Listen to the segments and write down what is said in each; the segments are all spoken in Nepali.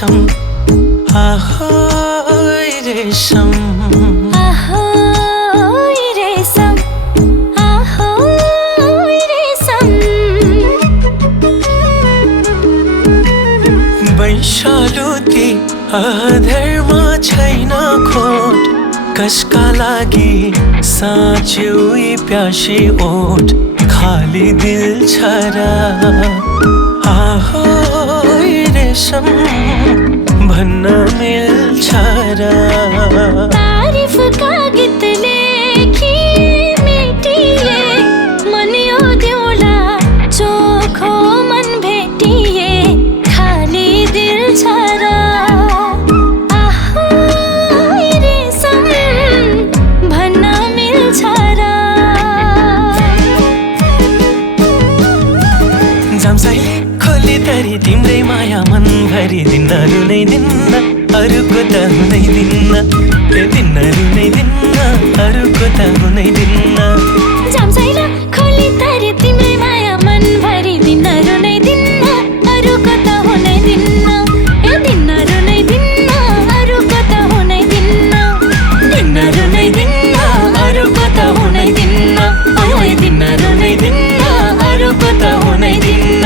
रेशम आहोय रेशम आहोय रेशम आहोय रेशम वैशालुती अधरमा छैन खोट कसका लागि साँच्यो यी प्यासी ओठ खाली दिल छ र आहोय रेशम भन्न मिल्छ र तारीफ का गीत लेखी मेटिए मन यो देउला चोखो मन भेटिए खाली दिल छ र आहोय रेशम भन्न मिल्छ र जामसाइले खोली तरी तिम्रै माया मन भरिदिन्न रुनै दिन्न अरूको त हुनै दिन्न ए दिन्न रुनै दिन्न अरूको त हुनै दिन्न जामसाइला खोली तरी तिम्रै माया मन भरिदिन्न रुनै दिन्न अरूको त हुनै दिन्न ए दिन्न रुनै दिन्न अरूको त हुनै दिन्न दिन्न रुनै दिन्न अरूको त हुनै दिन्न ओइ दिन्न रुनै दिन्न अरूको त हुनै दिन्न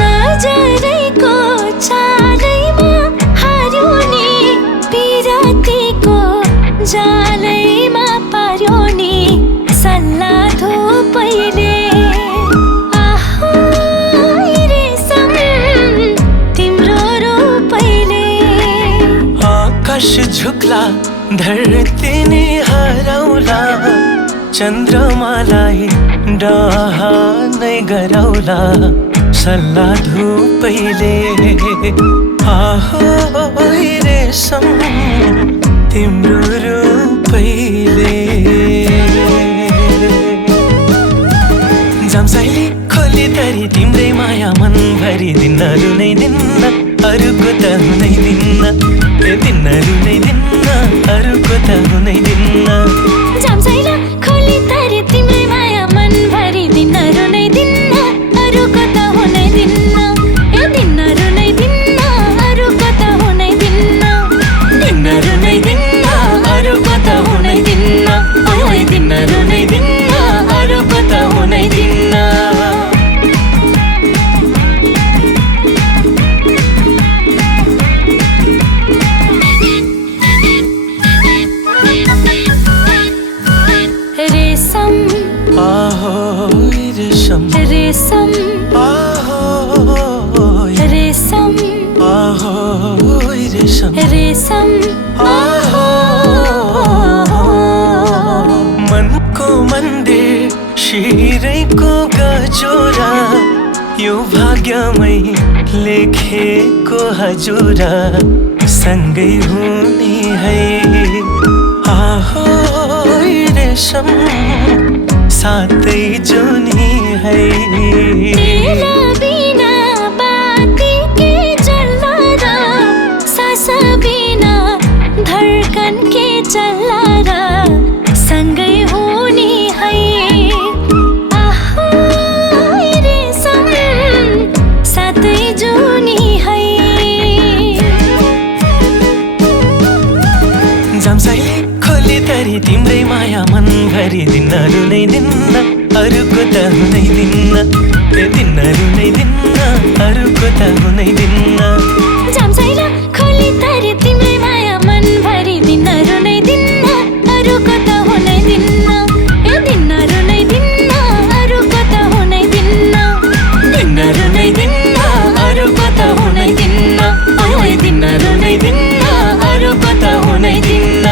नजरैको चालैमा हार्यो नि पिरातीको जालैमा पार्यो नि सल्लाह धोपैले आहोय रेशम तिम्रो रूपैले आकाश झुक्ला धरती नि हराउला चन्द्रमालाई डाहा नै गराउला सल्लाह धुपैले आहोय रेशम तिम्रो रूपैले जामसाइले खोली तरी तिम्रै माया मन भरिदिन्न रुनै दिन्न अरूको त हुनै दिन्न ए दिन्न रुनै दिन्न अरूको त हुनै दिन्न जामसाइला खोली तरी तिम्रै माया मन भरिदिन्न रुनै दिन्न अरूको त हुनै दिन्न ए दिन्न रुनै दिन्न अरूको त हुनै दिन्न दिन्न रुनै दिन्न अरूको त हुनै दिन्न ओइ दिन्न रुनै दिन्न अरूको त हुनै दिन्न रेशम आहोय रेशम रेशम आहोय रेशम आहोय रेशम रेशम मनको मन्दिर शिरैको गजोरा यो भाग्यमै लेखेको हजुरा सँगै हुने है आहोय रेशम साथै जुनी है तेरा बिना बाती के चल्ला र सास बिना धड्कन के चल्ला र सँगै हुने है आहोय रेशम साथै जुनी है जामसाइले खोली तरी तिम्रै माया मन भरिदिन्न रुनै दिन्न अरूको त हुनै दिन्न ए दिन्न रुनै दिन्न अरूको त हुनै दिन्न जामसाइला खोली तरी तिम्रै माया मन भरिदिन्न रुनै दिन्न अरूको त हुनै दिन्न ए दिन्न रुनै दिन्न अरूको त हुनै दिन्न दिन्न रुनै दिन्न अरूको त हुनै दिन्न ओइ दिन्न रुनै दिन्न अरूको त हुनै दिन्न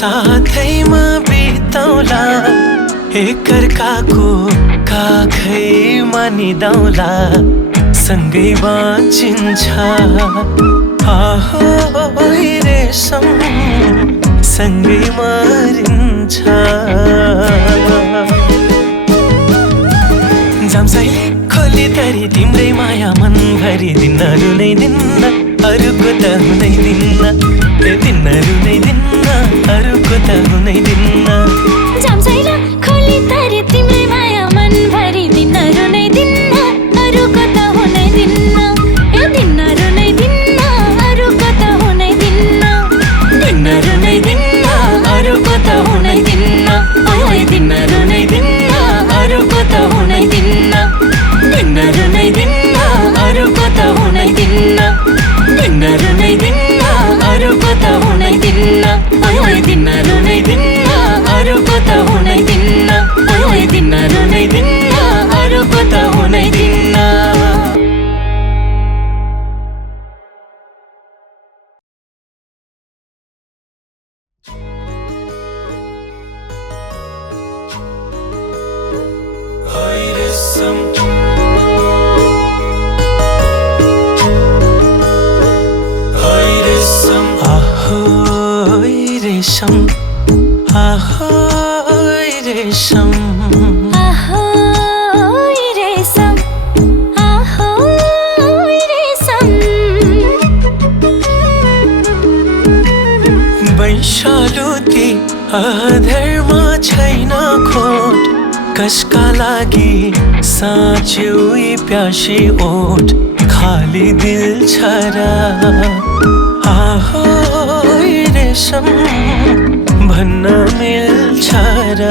साथैमा बिताउला एकअर्काको काखैमा निदाउला सँगै बाँचिन्छ आहो रेशम सँगै मरिन्छ जाम्साइले खोली तरी तिम्रै माया मन भरिदिन नै दिन्न अरूको त हुनै दिन्न ए दिनहरू नै दिन्न अरूको त हुनै दिन्न जाम्साइला खोली तरी तिम्रै माया मन भरिदिन नै दिन्न अरूको त हुनै दिन्न ए दिनहरू नै दिन्न अरूको त हुनै दिन्न दिनहरू नै दिन्न अरूको त हुनै दिन्न ओइ दिनहरू नै दिन्न अरूको त हुनै दिन्न दिनहरू नै दिन्न अरूको त हुनै दिन्न दिनहरू नै दिन्न अरूको त हुनै दिन्न ओइ दिनहरू नै दिन्न अरूको त हुनै दिन्न ओइ दिनहरू नै दिन्न अरूको त हुनै दिन्न रेशम आहोय रेशम आहोय रेशम आहोय रेशम वैशालुती अधरमा छैन खोट कसका लागि साँच्यो यी प्यासी ओठ खाली दिल छ र आहोय रेशम भन्न मिल्छ र